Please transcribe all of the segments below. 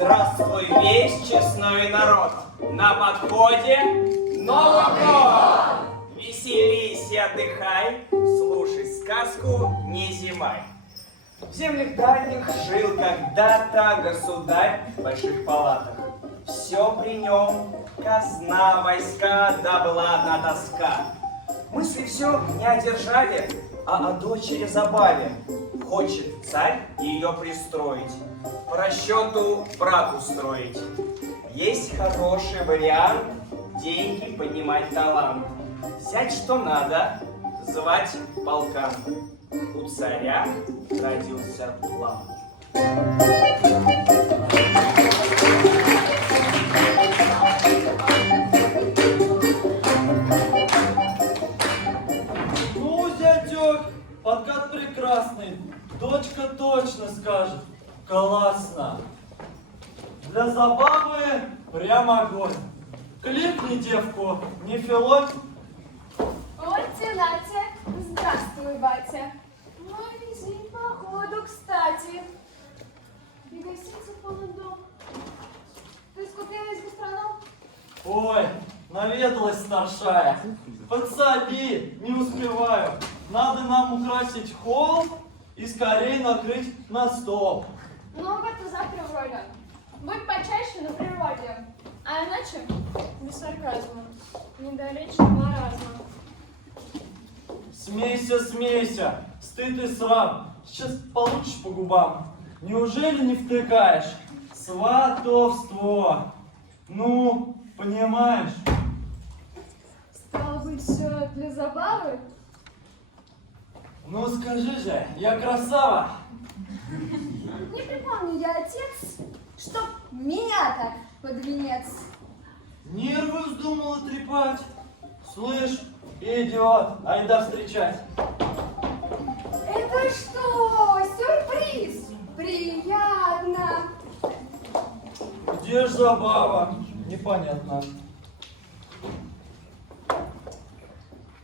Здравствуй, весь честной народ! На подходе Новый год! Веселись и отдыхай, слушай сказку, не зимай. В землях дальних жил когда-то государь в больших палатах. Все при нем, казна, войска, да блатна тоска. Мысли все не о державе, а о дочери забаве. Хочет царь ее пристроить, по расчету брак устроить. Есть хороший вариант деньги поднимать талант. Взять что надо, звать полкан. У царя родился план. Ну, зятек, подкат прекрасный. Дочка точно скажет. Классно. Для забавы прямо огонь. Кликни девку, не филонь. Отте, Натя, здравствуй, батя. Ну, визит, походу, кстати. И гостиница полный дом. Ты скупилась гастроном? Ой, наведалась старшая. Подсоби, не успеваю. Надо нам украсить холл и скорее накрыть на стол. Ну, это завтра вроде. Будь почаще на природе. А иначе без сарказма. Недоречия маразма. Смейся, смейся, стыд и срам. Сейчас получишь по губам. Неужели не втыкаешь? Сватовство. Ну, понимаешь? Стало быть, все для забавы? Ну скажи же, я красава. Не припомню я отец, чтоб меня так под венец. Нервы вздумала трепать. Слышь, идиот, айда встречать. Это что, сюрприз? Приятно. Где ж забава? Непонятно.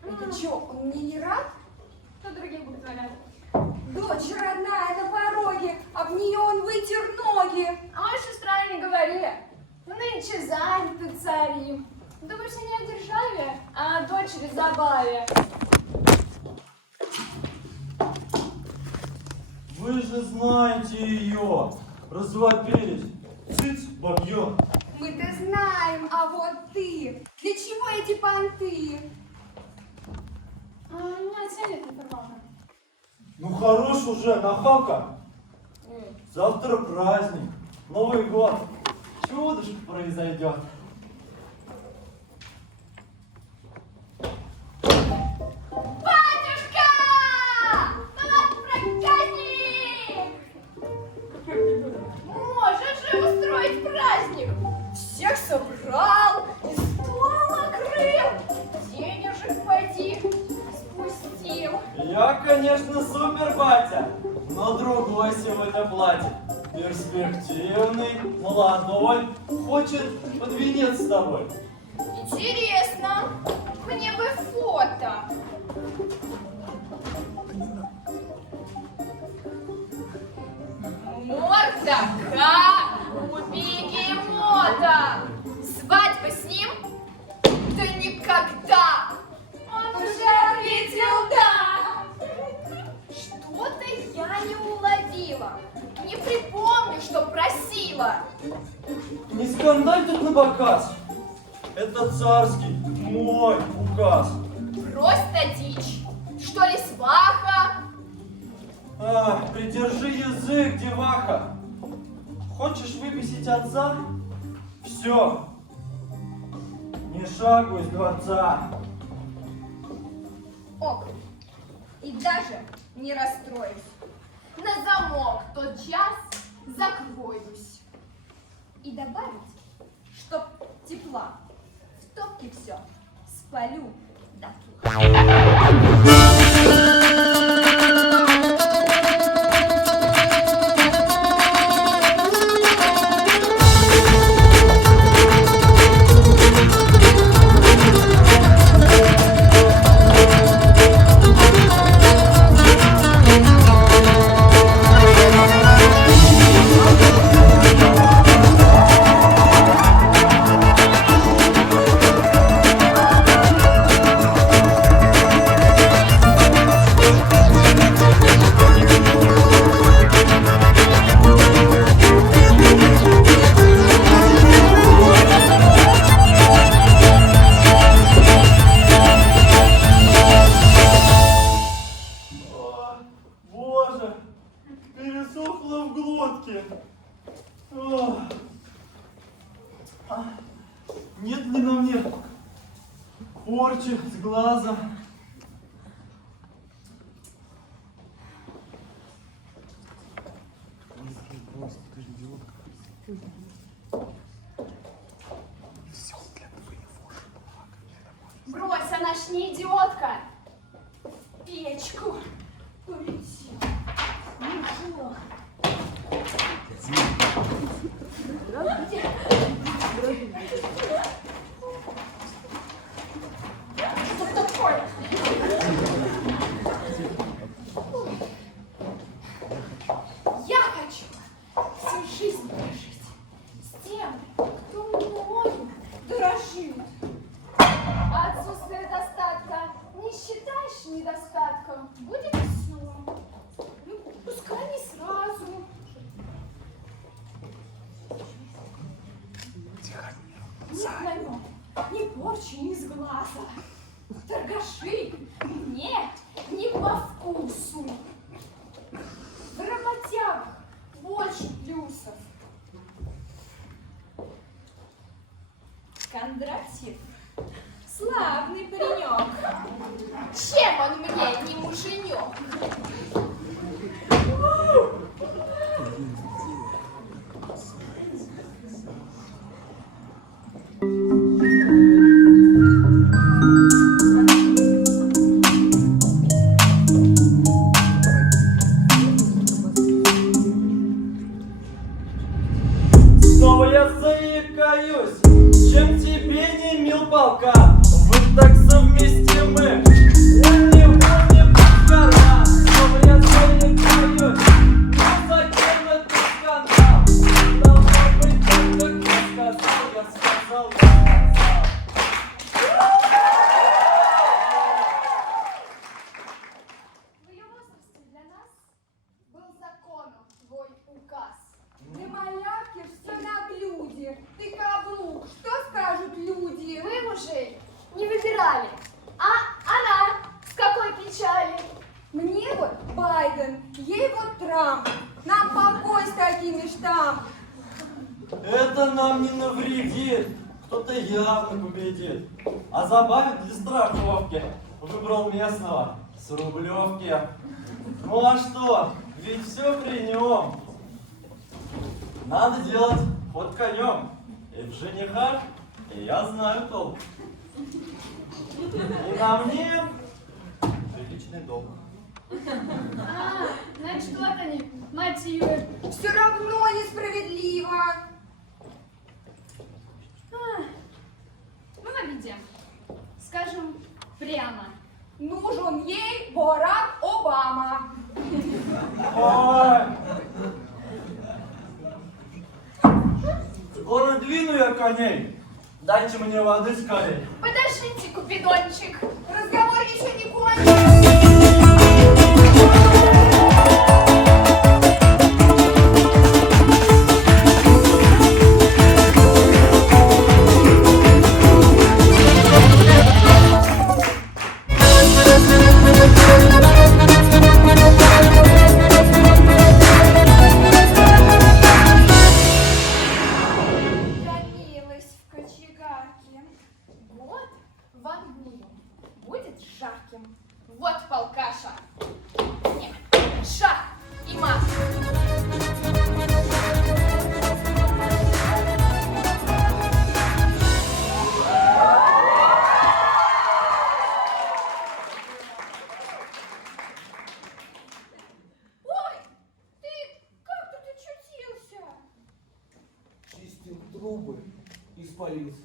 Это что, он мне не рад? Кто другие будут рады? Дочь родная на пороге, об нее он вытер ноги. Ой, сестра, не говори. Нынче заняты цари. Думаешь, не о державе, а о дочери забаве. Вы же знаете ее. Развопились. Цыц, бабье. Мы-то знаем, а вот ты. Для чего эти понты? Не оценит информатор. Ну хорош уже, нахалка. Завтра праздник, Новый год. Чудо-шко произойдет. Батюшка! Вот проказник! Можешь же устроить праздник! Всех собрал, и стол накрыл, денежек поди спустил. Я, конечно, супер, батя, но другой сегодня платит. Перспективный, молодой, хочет под венец с тобой. Интересно, мне бы фото. Морда, как у бегемота. Свадьба с ним? Да никогда. Он уже ответил да. Что-то я не уловила. Не припомню, что просила. Не скандаль тут на показ. Это царский, мой указ. Просто дичь. Что ли, сваха? Придержи язык, деваха. Хочешь выписать отца? Все. Ни шагу из дворца. Ок. И даже не расстроюсь. На замок тот час закроюсь. И добавить, чтоб тепла. В топке все спалю дотла. Ох. Нет ли на мне порчи с глаза? Брось, она ж не идиотка. Печку полетел. Ничего. Что такое? Я хочу всю жизнь прожить с тем, кто мною дорожит. Отсутствие достатка не считаешь недостатком? Будет все. Ну, пускай не сразу. Ни намек, ни порчи, ни сглаза. Торгаши, нет, не по вкусу. В работягах больше плюсов. Кондратьев славный паренек. Чем он мне не муженек? Снова я заикаюсь, чем тебе не мил полка. Вы так совместимы, он не пускара. Снова я заикаюсь, но зачем этот скандал? Должно быть так, как я сказал. В ее возрасте для нас был законом твой указ. Ты малявки все на блюде. Ты каблук. Что скажут люди? Вы мужей не выбирали, а она с какой печали. Мне вот Байден, ей вот Трамп. Нам покой с такими штампами. Это нам не навредит, кто-то явно победит. А забавит для страховки выбрал местного с Рублевки. Ну а что, ведь все при нем. Надо делать под конем. И в женихах я знаю толк. И на мне приличный долг. А, значит, вот они, мотивы. Все равно несправедливо. Мы наведем. Скажем прямо. Нужен ей Барак Обама. Ой! Скоро двину я коней. Дайте мне воды скорее. Подождите, Купидончик. Разговор еще не кончен. Томилась в кочегарке. Вот вам мир будет жарким. Вот полкаша. Нет, шах и мат. Ой, ты как тут очутился? Чистил трубы и спалился.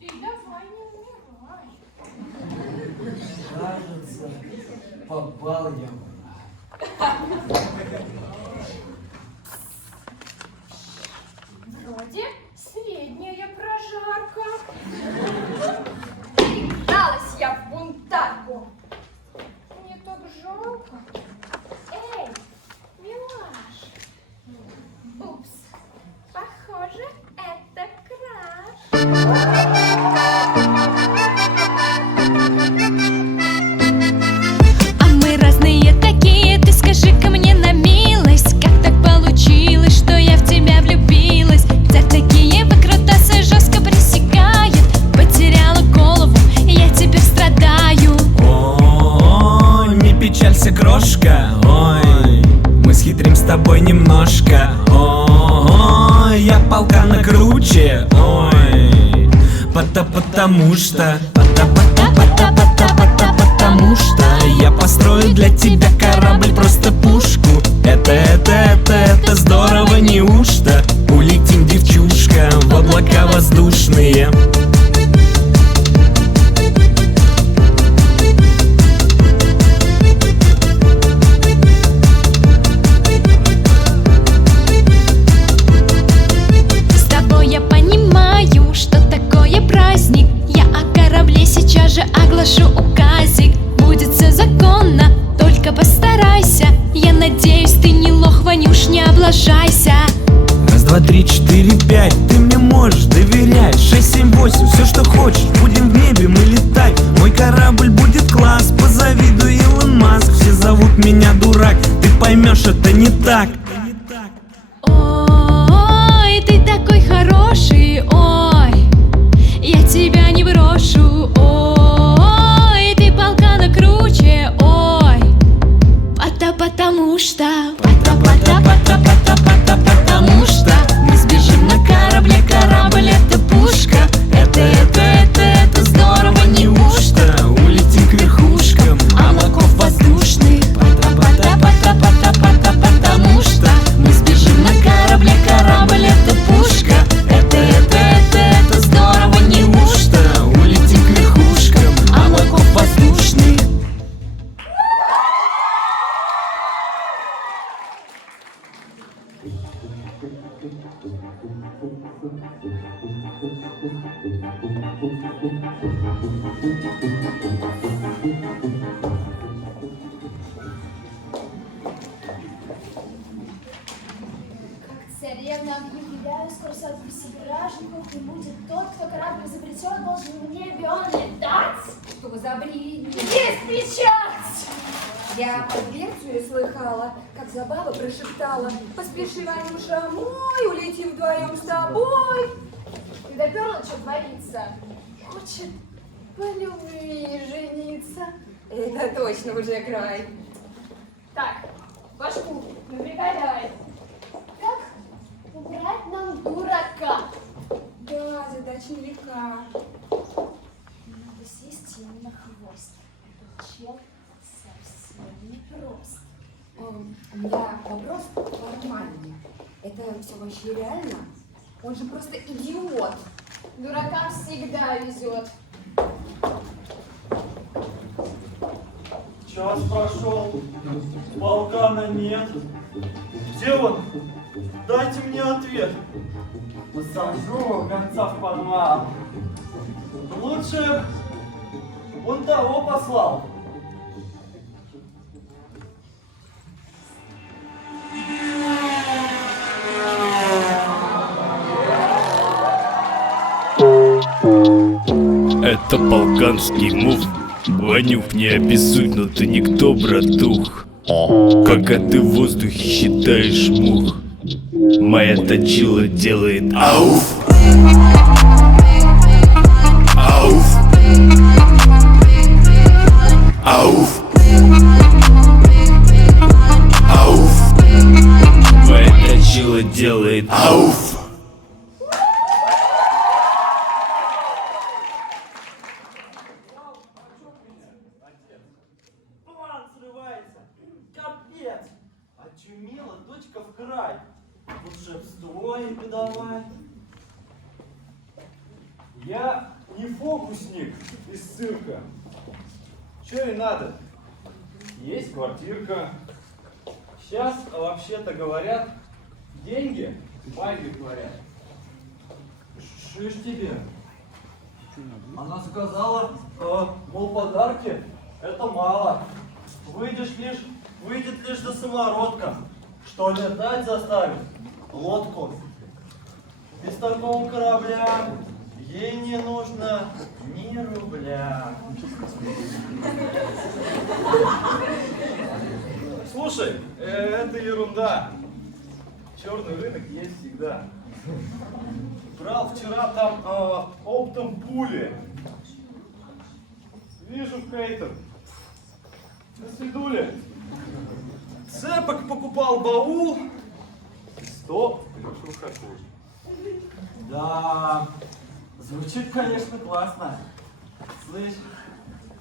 И давай не умирай. Кажется, попал я в рай. Вроде средняя прожарка. Прижалась я в бунтарку. Мне так жалко. Эй, милаш. Упс, похоже, это краш. потому что потому что я построю для тебя корабль, просто пушку. Это здорово, неужто? Улетим, девчушка, в облака воздушные. С тобой я понимаю, что такое праздник. Я о корабле сейчас же оглашу указик. Будет все законно, только постарайся. Я надеюсь, ты не лох, Ванюш, не облажайся. Раз, два, три, четыре, пять, ты мне можешь доверять. 6, 7, 8, все что хочешь, будем в небе мы летать. Мой корабль будет класс, позавидуй Илон Маск. Все зовут меня дурак, ты поймешь, это не так. Ой, ты такой хороший, ой, я тебя не брошу. Ой, ты полкана круче, ой, потому что потому что мы сбежим на корабле, корабль это пушка. Это здорово, неужто? Улетим к верхушкам облаков воздушных. Потому что мы сбежим на корабле, корабль это пушка. Это здорово, неужто? улетим к верхушкам Облаков воздушных. Царевна, объявляю, скоро свадьбу гражданов, и будет тот, кто корабль изобретет, должен мне Бионе дать. Что за бред? Есть печать! Я по дверцу слыхала, как Забава прошептала: поспеши, Ванюша, мой, улетим вдвоем с тобой. И доперла, что творится. Хочет по любви жениться. Это точно уже край. Так, башку, напрягай. Как убрать нам дурака? Да, задача велика. Надо сесть ему на хвост. Этот чел совсем непрост. У меня вопрос формальный. Это все вообще реально? Он же просто идиот. Дуракам всегда везет. Час прошел, полкана нет. Где он? Дайте мне ответ. Посажу гонца в подвал. Лучше он того послал. Это полканский мув. Ванюк, не обессудь, но ты никто, братух. Пока ты в воздухе считаешь мух, моя точила делает ауф. Ауф. Ауф. Ауф. Моя точила делает ауф. План срывается. Капец. Очумела дочка в край. Волшебство ей подавай. Я не фокусник из цирка. Че ей надо? Есть квартирка. Сейчас, вообще-то говорят, деньги маги творят. Шиш тебе. Она сказала, мол, подарки это мало. Выйдет лишь за самородка, что летать заставит лодку. Без такого корабля ей не нужно ни рубля. Слушай, это ерунда. Черный рынок есть всегда. Брал вчера там оптом пули. Вижу хейтер. На свидуле. Цепок покупал баул. Стоп, решил хохотать. Да, Звучит, конечно, классно. Слышь,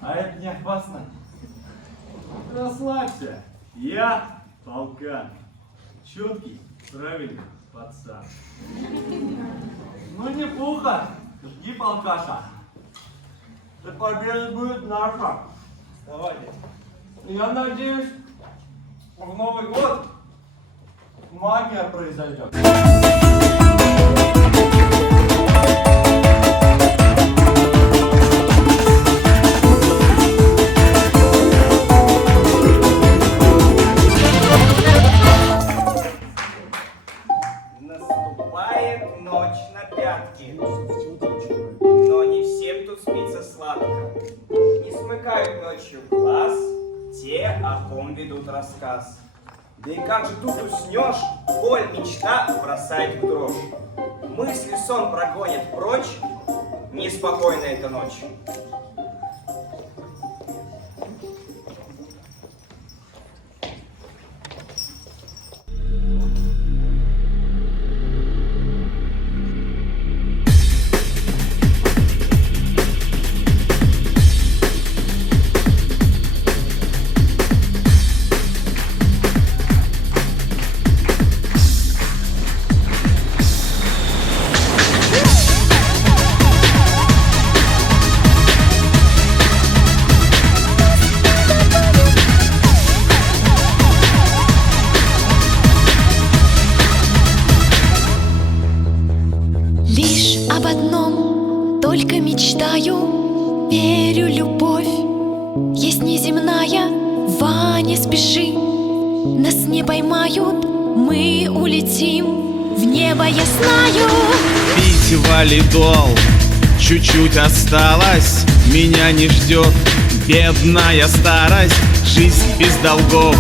а это не опасно? Расслабься, я полкан. Четкий, правильный пацан. Ну не пуха, жги, полкаша. Да победа будет наша. Давай. Я надеюсь, в Новый год магия произойдет. Наступает ночь на пятки, но не всем тут спится сладко. Не смыкают ночью глаз те, о ком ведут рассказ. Да и как же тут уснешь, боль, мечта бросает в дрожь. Мысли сон прогонят прочь, неспокойна эта ночь. Лишь об одном только мечтаю, верю, любовь есть неземная. Ваня, спеши, нас не поймают, мы улетим в небо, я знаю. Пить валидол, чуть-чуть осталось, меня не ждет бедная старость. Жизнь без долгов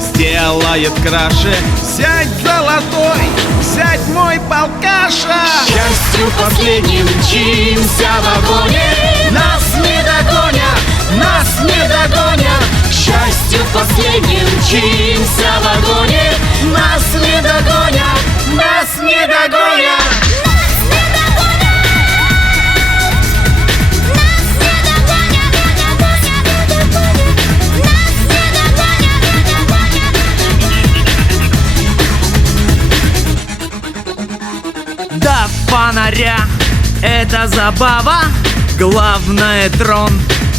сделает краше. Взять золотой, взять мой полкаша. К счастью последним мчимся в вагоне. Нас не догонят, нас не догонят. К счастью последним мчимся в вагоне. Нас не догонят, нас не догонят. До фонаря это забава, главное трон,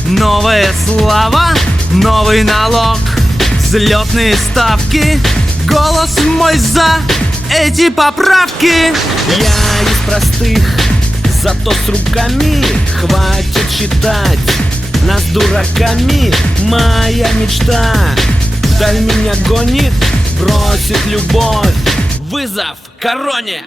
новая слава, новый налог, взлетные ставки, голос мой за эти поправки. Я из простых, зато с руками, хватит считать нас дураками. Моя мечта вдаль меня гонит, бросит любовь, вызов короне.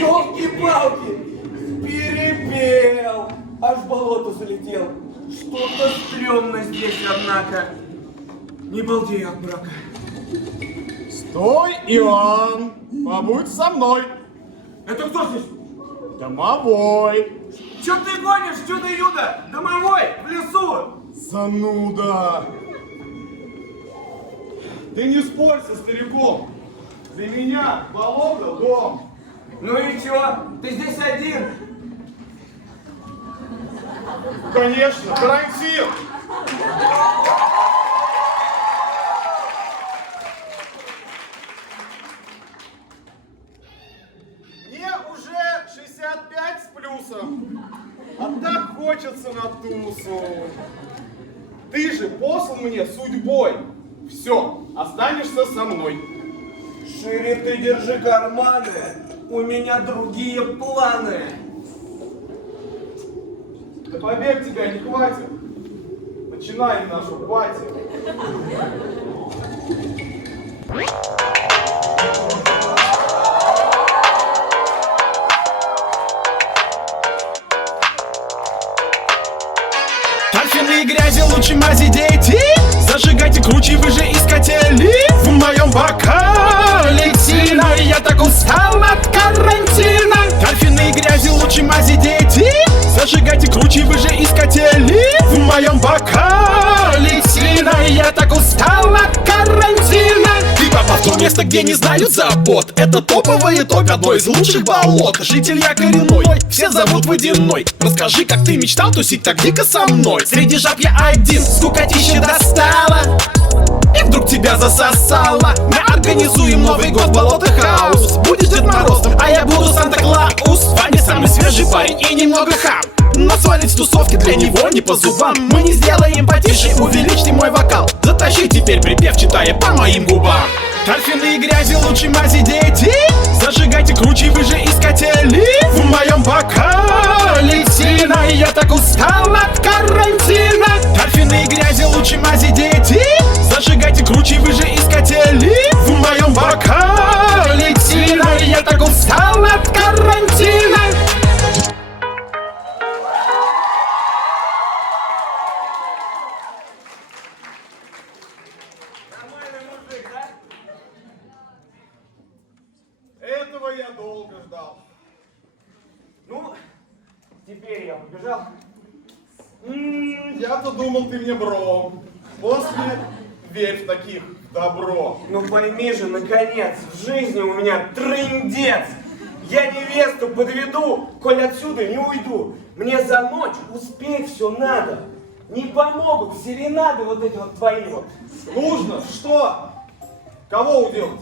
Ёлки-палки! Перепел! Аж в болото залетел. Что-то стрёмно здесь, однако. Не балдею от брака. Стой, Иван! Побудь со мной! Это кто здесь? Домовой! Чё ты гонишь, чудо-юдо? Домовой, в лесу! Зануда! Ты не спорь со стариком! Для меня болото дом! Ну и чё? Ты здесь один? Конечно, карантин! туса на тусу. Ты же послан мне судьбой. Все, останешься со мной. Шире ты держи карманы, у меня другие планы. Да побег тебя не хватит. Начинаем нашу пати. Торфяные грязи лучше мази дети. Зажигайте круче, вы же искатели. В моем бокале сильно, я так устал от карантина. Торфяные грязи лучше мази дети. Зажигайте круче, вы же искатели. В моем бокале сильно, я так устал от карантина. Ты попал в то место, где не знают забот. Это топовое топ, одно из лучших болот. Житель я коренной, все зовут Водяной. Расскажи, как ты мечтал тусить так дико со мной. Среди жаб я один, скукотища достала. И вдруг тебя засосало. Мы организуем Новый год, болото хаус. Будешь Дед Морозом, а я буду Санта-Клаус. Ваня самый свежий парень и немного хам. Но свалить с тусовки для него не по зубам. Мы не сделаем потише, увеличьте мой вокал. Затащи теперь припев, читая по моим губам. Торфяные грязи лучше мази дети. Зажигайте круче, вы же искатели. В моем бокале сильно, я так устал от карантина. Торфяные грязи лучше мази дети. Зажигайте круче, вы же искатели. В моем бокале сильно, я так устал от карантина. Нормальный мужик, да? Этого я долго ждал. Ну, теперь я побежал. Я-то думал, ты мне бро. После верь в таких добро. Ну пойми же, наконец, в жизни у меня трындец. Я невесту подведу, коль отсюда не уйду. Мне за ночь успеть все надо. Не помогут серенады вот эти вот твои вот. Нужно что? Кого уделать?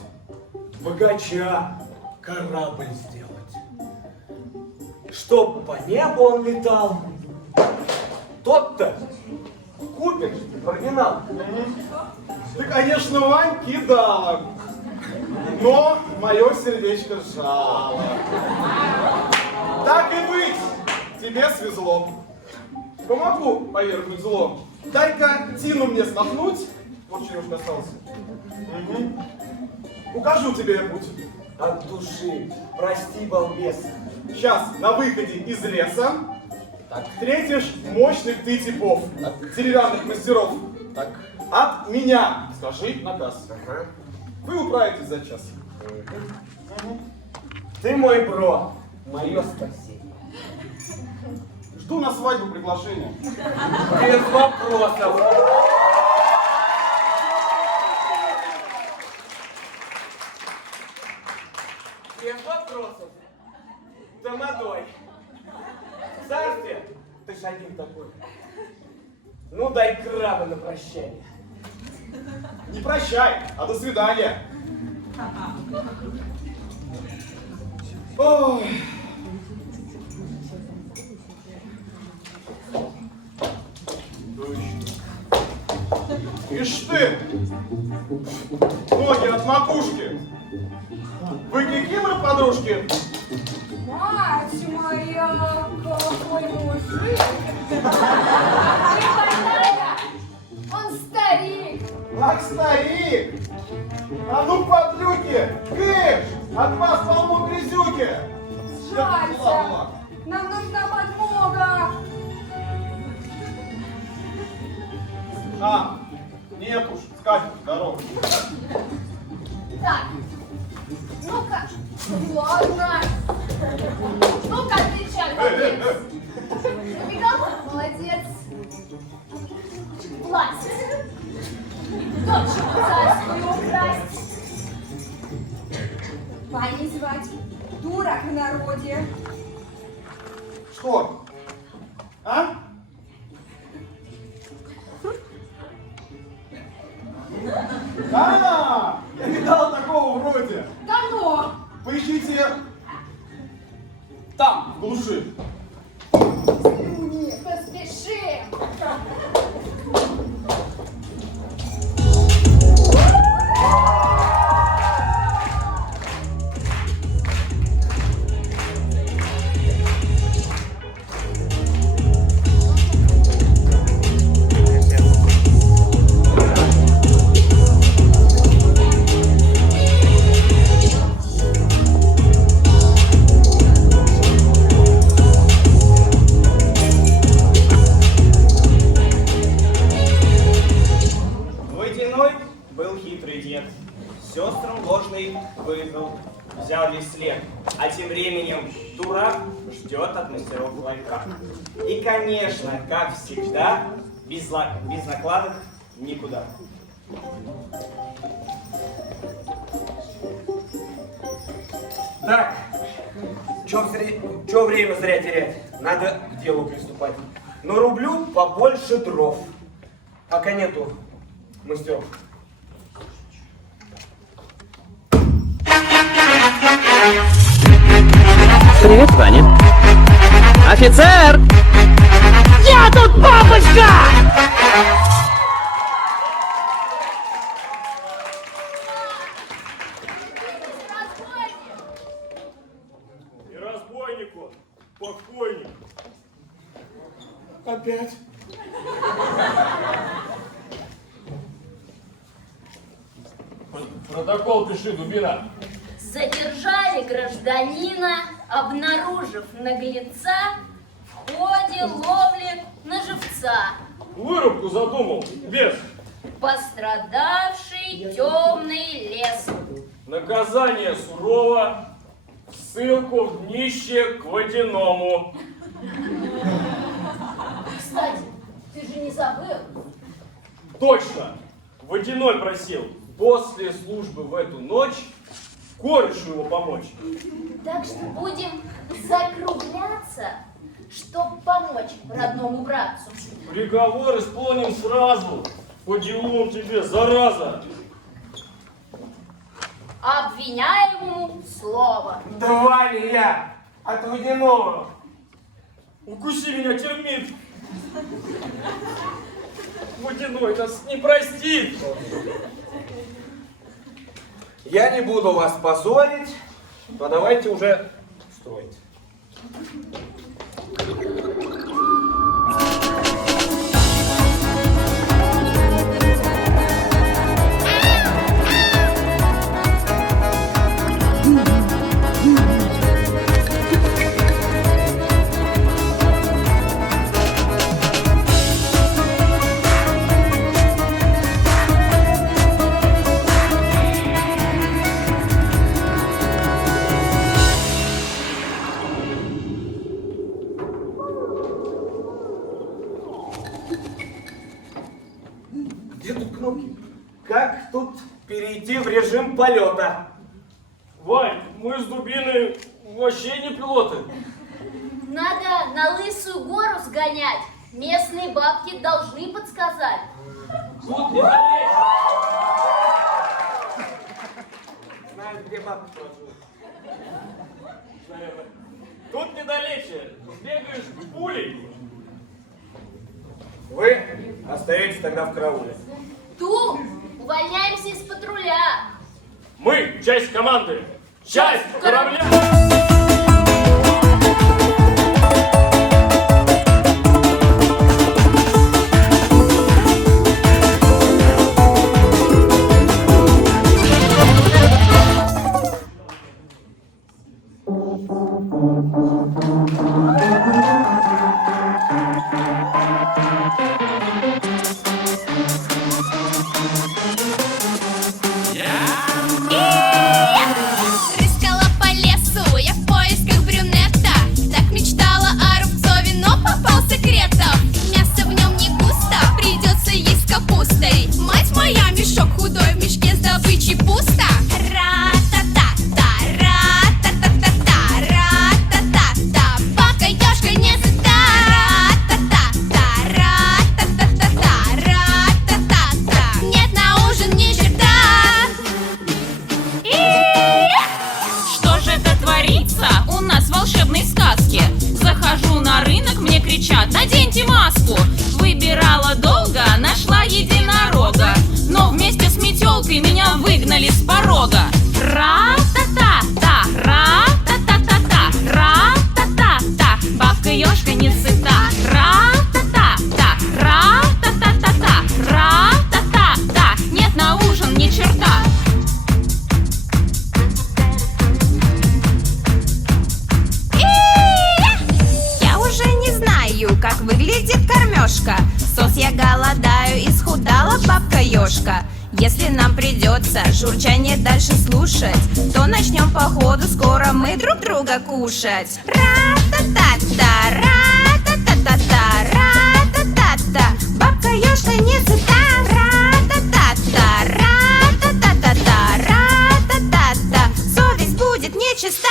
Богача корабль сделать. Чтоб по небу он летал. Тот-то купишь, оригинал. Ты, конечно, Вань, кидала. Но мое сердечко сжало. Так и быть, тебе свезло. Помогу повергнуть зло. Дай-ка Тину мне смахнуть. Вот черешка остался. Укажу тебе путь. От души, прости, балбес. Сейчас на выходе из леса встретишь мощных ты типов, деревянных мастеров. Так. От меня скажи наказ. Ага. Вы управитесь за час. Ты мой бро, мое спасение. Жду на свадьбу приглашения. Без вопросов. Без вопросов. Тамадой. В царстве ты ж один такой. Ну дай краба на прощание. Не прощай, а до свидания. Ой. Ишь ты! Ноги от макушки! Вы кикиморы, подружки? Мать моя, какой мужик! Он старик. Ах, старик! А ну, подлюки! Кыш! От вас полно грязюки! Жалься! Нам нужна подмога! А, нет уж, скатерть здорово. Так. Ну-ка. Ладно. Ну-ка, отвечай, молодец. Забегал? Молодец. Власть. Дочку царскую украсть. Ваней звать. Дурак в народе. Что? А? А, я видал такого вроде. Давно. Поищите там, в глуши. Не поспеши. сестрам ложный вызов. Взяли след. А тем временем дурак ждет от мастеров лайфхак. И, конечно, как всегда, без накладок никуда. Так, чё время зря терять? Надо к делу приступать. Нарублю побольше дров, пока нету мастеров. Привет, Ваня. Офицер! Я тут папочка! И разбойнику покойник. Опять? Протокол пиши, дубина. Задержали гражданина, обнаружив наглеца в ходе ловли на живца. Вырубку задумал, без. Пострадавший темный лес. Наказание сурово. Ссылку в днище к водяному. Кстати, ты же не забыл? Точно! Водяной просил после службы в эту ночь корешу его помочь. Так что будем закругляться, чтоб помочь родному братцу. Приговор исполним сразу. По делам тебе, зараза. Обвиняемому слово. Давай ли я от водяного? Укуси меня, термит. Водяной нас не простит. Я не буду вас позорить, но давайте уже строить. Где тут кнопки? Как тут перейти в режим полета? Вань, мы с дубиной вообще не пилоты. Надо на Лысую гору сгонять. Местные бабки должны подсказать. Тут недалече. Знаю, где бабки живут. Наверное. Тут недалече. Сбегаешь пулей. Вы остаетесь тогда в карауле. Ту, увольняемся из патруля. Мы часть команды. Часть корабля. Рыскала по лесу, я в поисках брюнета. Так мечтала о Рубцове, но попался Кретов. Мясо в нем не густо, придется есть с капустой. Мать моя, мешок худой, в мешке с добычей пусто. Ра-та-та-та, ра-та-та-та-та, ра-та-та-та. Бабка-ёшка не сыта. Ра-та-та-та, ра-та-та-та-та, ра-та-та-та. Нет на ужин ни черта. Что же это творится? У нас в волшебной сказке. Захожу на рынок, мне кричат: наденьте маску. Выбирала долго, нашла единорога, но вместе с метелкой меня выгнали с порога. Ра-та-та-та, ра-та-та-та-та, ра-та-та-та. Бабка-ёшка не сыта. Ра-та-та-та, ра-та-та-та-та, ра-та-та-та. Нет на ужин ни черта. Я уже не знаю, как выглядит кормежка. Сос я голодаю, исхудала бабка-ёшка. Если нам придется журчание дальше слушать, то начнем походу скоро мы друг друга кушать. Ра-та-та-та, ра-та-та-та-та, ра-та-та-та. Бабка Ёшка не сыта. Ра-та-та-та, ра-та-та-та-та, ра-та-та-та. Совесть будет нечиста.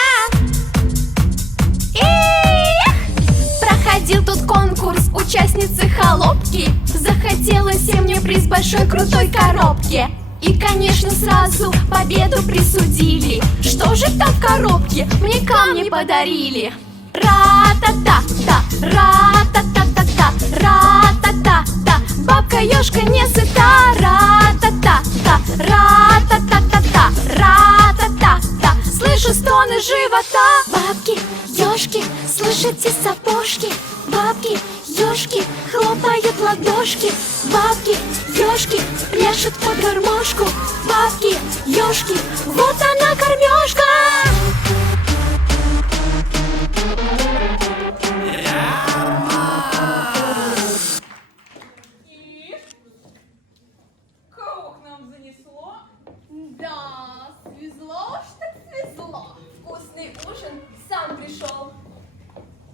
Проходил тут конкурс участницы холопки. Захотелось и мне приз большой крутой коробки. И, конечно, сразу победу присудили. Что же там в коробке? Мне камни подарили. Ра-та-та-та, ра-та-та-та-та, ра-та-та-та. Бабка Ёшка не сыта. Ра-та-та-та, ра-та-та-та-та, ра-та-та-та. Слышу стоны живота. Бабки, ёшки, слышите сапожки? Бабки, ёшки, хлопают ладошки. Бабки, ёшки, пляшут под гармошку. Бабки, ёшки, вот она кормежка. Кого к нам занесло? Да, свезло уж так свезло. Вкусный ужин сам пришел.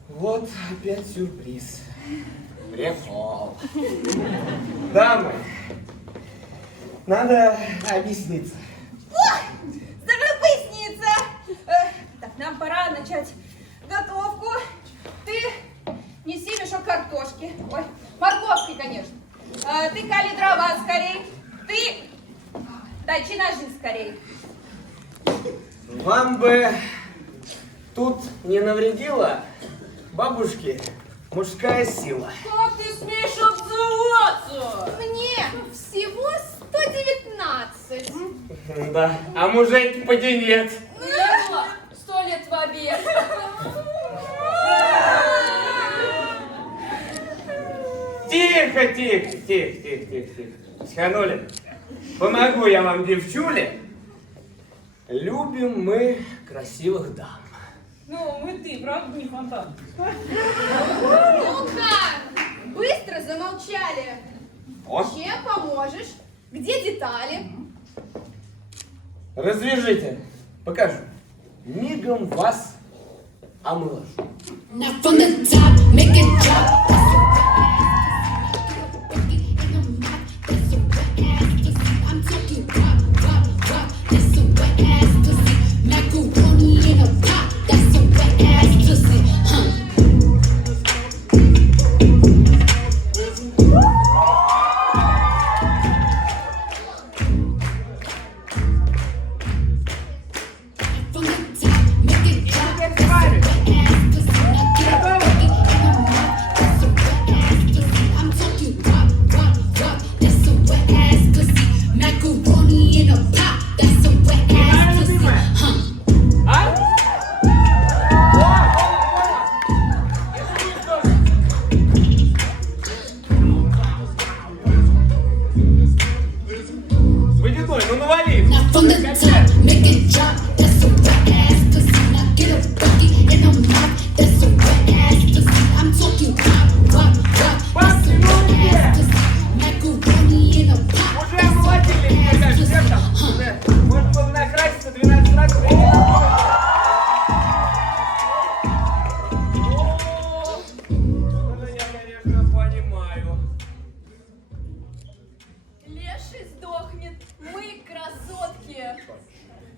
Вот опять сюрприз. Пришел. Дамы, надо объясниться. Даже поясниться. Так, нам пора начать готовку. Ты неси мешок картошки. Ой, морковки, конечно. Ты кали дрова скорей. Ты точи ножи скорей. Вам бы тут не навредила бабушки мужская сила. Как ты смеешь обзываться? Мне всего 119. Да, а мужик поди нет. Не было 100 лет в обед. Тихо, тихо, тихо, тихо, тихо, тихо. Сханули. Помогу я вам, девчули. Любим мы красивых дам. Ну, и ты, правда, не фонтан? Ну-ка, быстро замолчали. О, Чем поможешь? Где детали? развяжите, покажу. Мигом вас омыложу. Now from the top, make it drop. I'm talking drop. That's a wet ass pussy. Macaroni in a pot. That's a wet ass pussy. From the top, make it drop. That's a wet ass pussy. Now get it, in a mouth. That's a wet ass pussy. I'm talking drop. That's a wet ass pussy. Macaroni in a pot. That's a wet ass pussy. Водяной, ну навали. Now from the top, make it drop. That's a wet ass pussy. Now get a bucket in a mouth. That's a wet ass pussy. I'm talking drop. That's a wet ass pussy. Macaroni in a pot. Уже омолодили, мне кажется, уже. Может было накраситься 12 раз. Ну, я, конечно, понимаю. Леший сдохнет, мы красотки.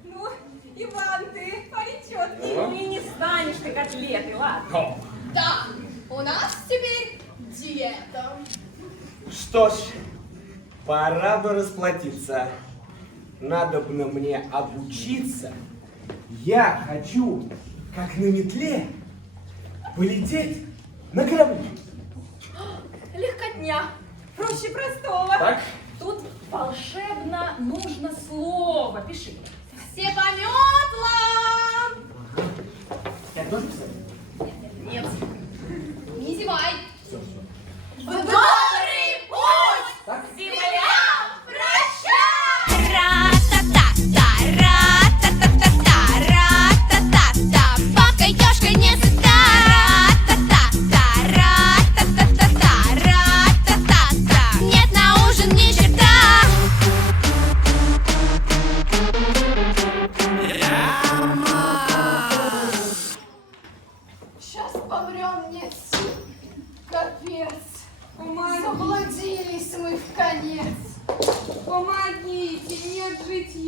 Ну, Иван, ты паричок. Ну и не станешь ты котлеты, ладно? Да, у нас теперь диета. Что ж, пора бы расплатиться. Надобно мне обучиться. Я хочу, как на метле, полететь на корабле. Легкотня, проще простого. Так? Тут волшебно нужно слово. Пиши. Все по метлам! Я тоже писать? Нет. Не зевай. В добрый путь! Земля, прощай! Ра-та-та-та, ра-та-та-та-та, ра-та-та-та. Бабка Ёшка не сыта. Ра-та-та-та, ра-та-та-та-та, ра-та-та-та. Нет на ужин ни черта.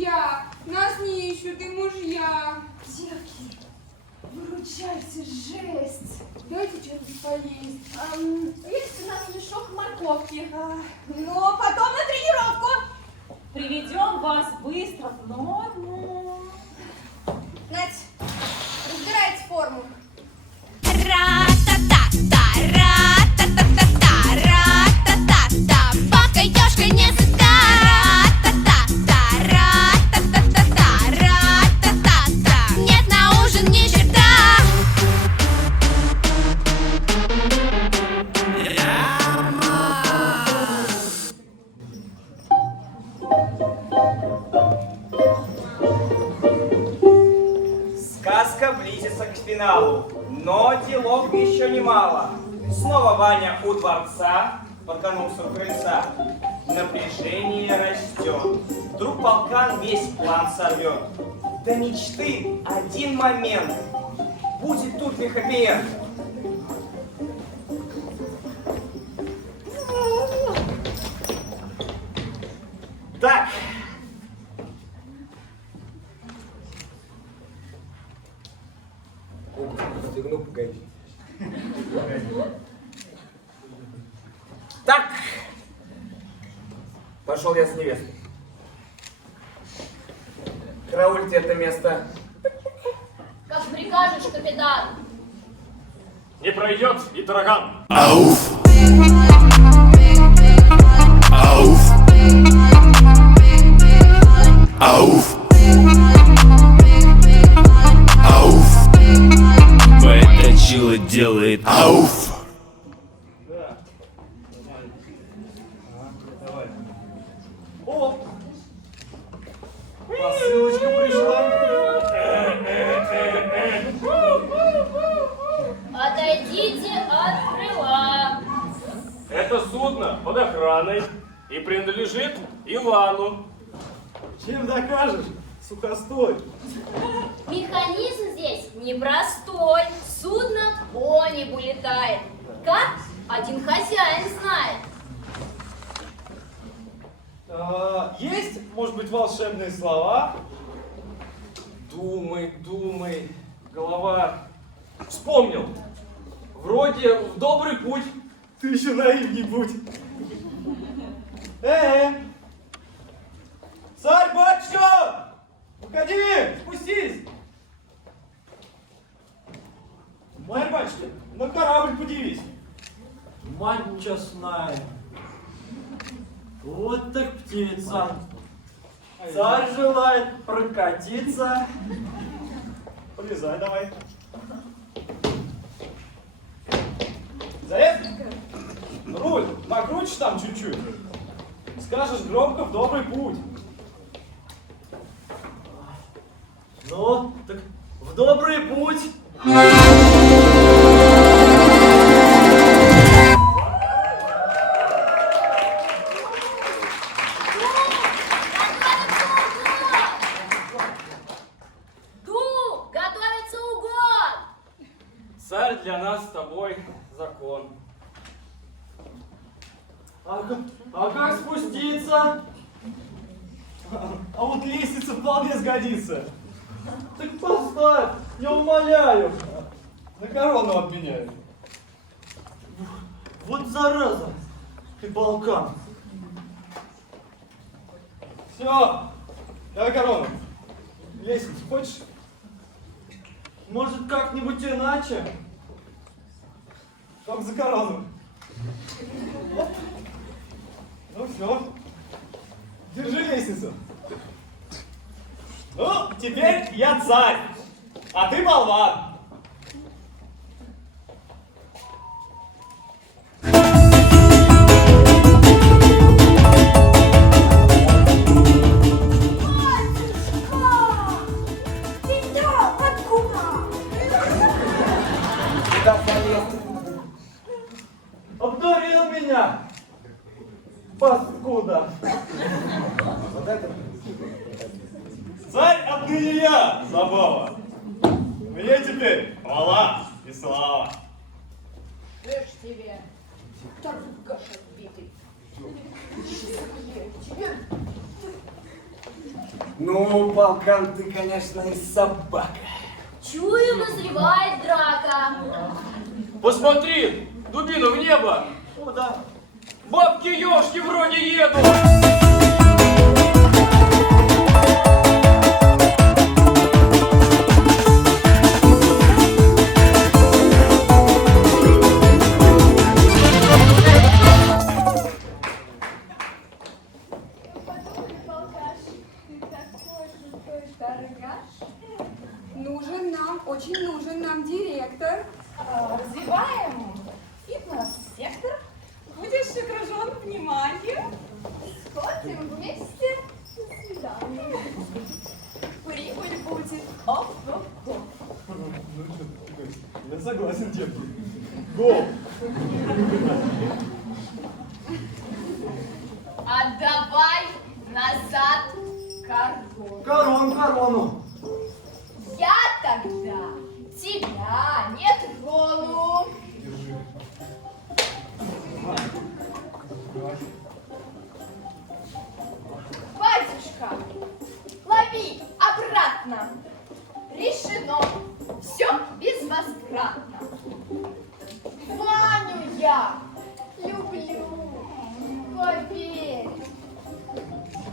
друзья, нас не ищут и мужья. Девки, выручайте, жесть. Дайте что-нибудь поесть. Есть у нас мешок морковки. Но потом на тренировку. Приведем вас быстро в норму. Надь, разбирайте форму. Ра-та-та-та, ра-та-та-та-та, ра-та-та-та. Бабка ёшка не сыта. Ра-та-та-та, ра-та-та-та-та, ра-та-та-та. Нет на ужин ни черта. Сказка близится к финалу, но делов еще немало. Снова Ваня у дворца, подканулся у крыльца. Напряжение растет. Вдруг полкан весь план сорвет. До мечты один момент. Будет тут ли хэппи-энд? Так. Стегну, погоди. Так. Пошел я с невестой. Караульте это место. Как прикажешь, капитан. Не пройдет и тараган. Ауф! Ауф! Ауф! Ауф! Моя точила делает ауф! О! Посылочка пришла. Отойдите от крыла. Это судно под охраной и принадлежит Ивану. Чем докажешь? Сухостой. Механизм здесь непростой. Судно по небу летает. Как? Один хозяин знает. Есть, может быть, волшебные слова? Думай, думай, голова. Вспомнил. Вроде в добрый путь. Ты еще наивней будь. Царь-батюшка! Уходи! Спустись! Царь-батюшка, на корабль подивись. Мать честная. Вот так птица. Царь желает прокатиться. Полезай давай. Залез? Руль, накрутишь там чуть-чуть. Скажешь громко в добрый путь. Ну, так в добрый путь. Готовится угон! Царь для нас с тобой закон. А как спуститься? А вот лестница вполне сгодится. Так поставь, я умоляю. На корону обменяю. Вот зараза, ты полкан. Все, давай корону. Лестницу хочешь? Может, как-нибудь иначе? Только за корону. Ну все. Держи лестницу. Ну, теперь я царь, а ты болван. Обдурил меня, паскуда. Вот это. Царь отныне я, забава. Мне теперь хвала и слава. Слышь тебе, торгаш отбитый. Тебе Ну, полкан, ты, конечно, и собака. Чую, назревает драка. Посмотри, дубина в небо. Куда? Бабки-ёшки вроде едут. Нужен нам, очень нужен нам директор. Развиваем фитнес-сектор. Будешь окружен вниманием. Сходим вместе на свидание. Прибыль будет. Оп-оп-оп. Я согласен, девки. Го! Отдавай назад корону. Корону! Я тогда тебя не трону. Батюшка, лови обратно. Решено. Все безвозвратно. Ваню я люблю. Поверь.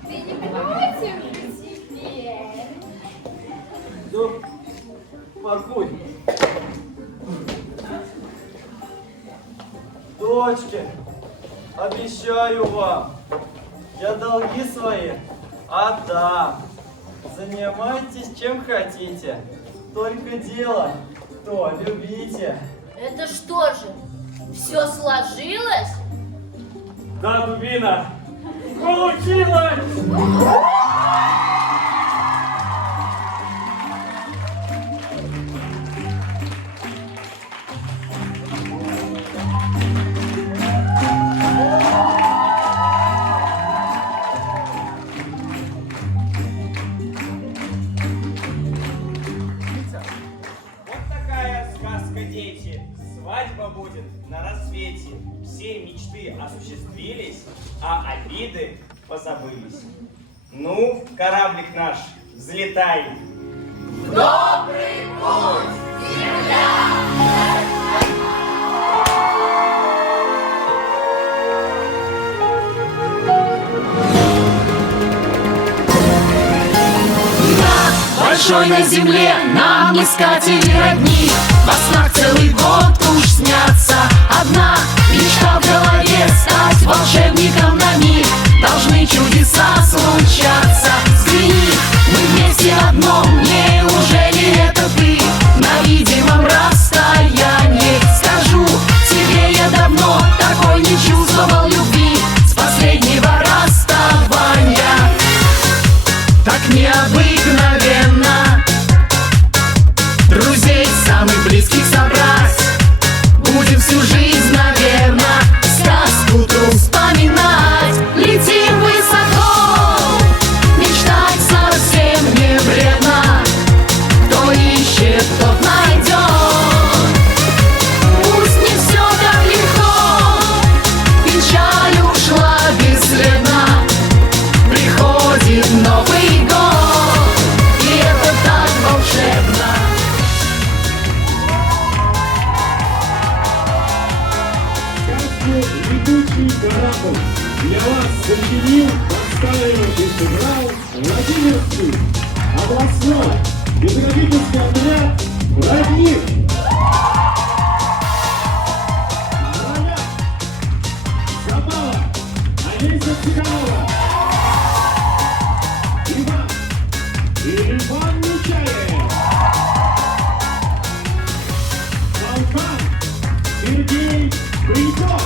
Ты не против теперь? Да, паркуй. Дочки, обещаю вам, я долги свои отдам. Занимайтесь чем хотите, только дело то любите. Это что же, все сложилось? Да, дубина, получилось! Вот такая сказка, дети. Свадьба будет на рассвете. Все мечты осуществились, а обиды позабылись. Ну, кораблик наш, взлетай. Добрый путь, земля! Большой на земле нам искать и родни. Во снах целый год уж снятся. Одна мечта в голове — стать волшебником на миг. Должны чудеса случаться. Взгляни, мы вместе одном. Неужели это ты на видимом расстоянии? Скажу тебе, я давно такой не чувствовал любви с последнего расставания. Так необыкновенно друзей самых близких собрать. Будем всю жизнь, наверно, сказку ту вспоминать. Летим высоко, мечтать совсем не вредно. Кто ищет, тот найдет. Пусть не все так легко, печаль ушла бесследно. Приходит Новый год, и это так волшебно. «Летучий корабль» для вас сочинил, поставил и сыграл Владимирский областной педагогический отряд «Родник». Роля Забава, Олеся Цыганова, Иван Нечаев, Полкан Сергей Бритов.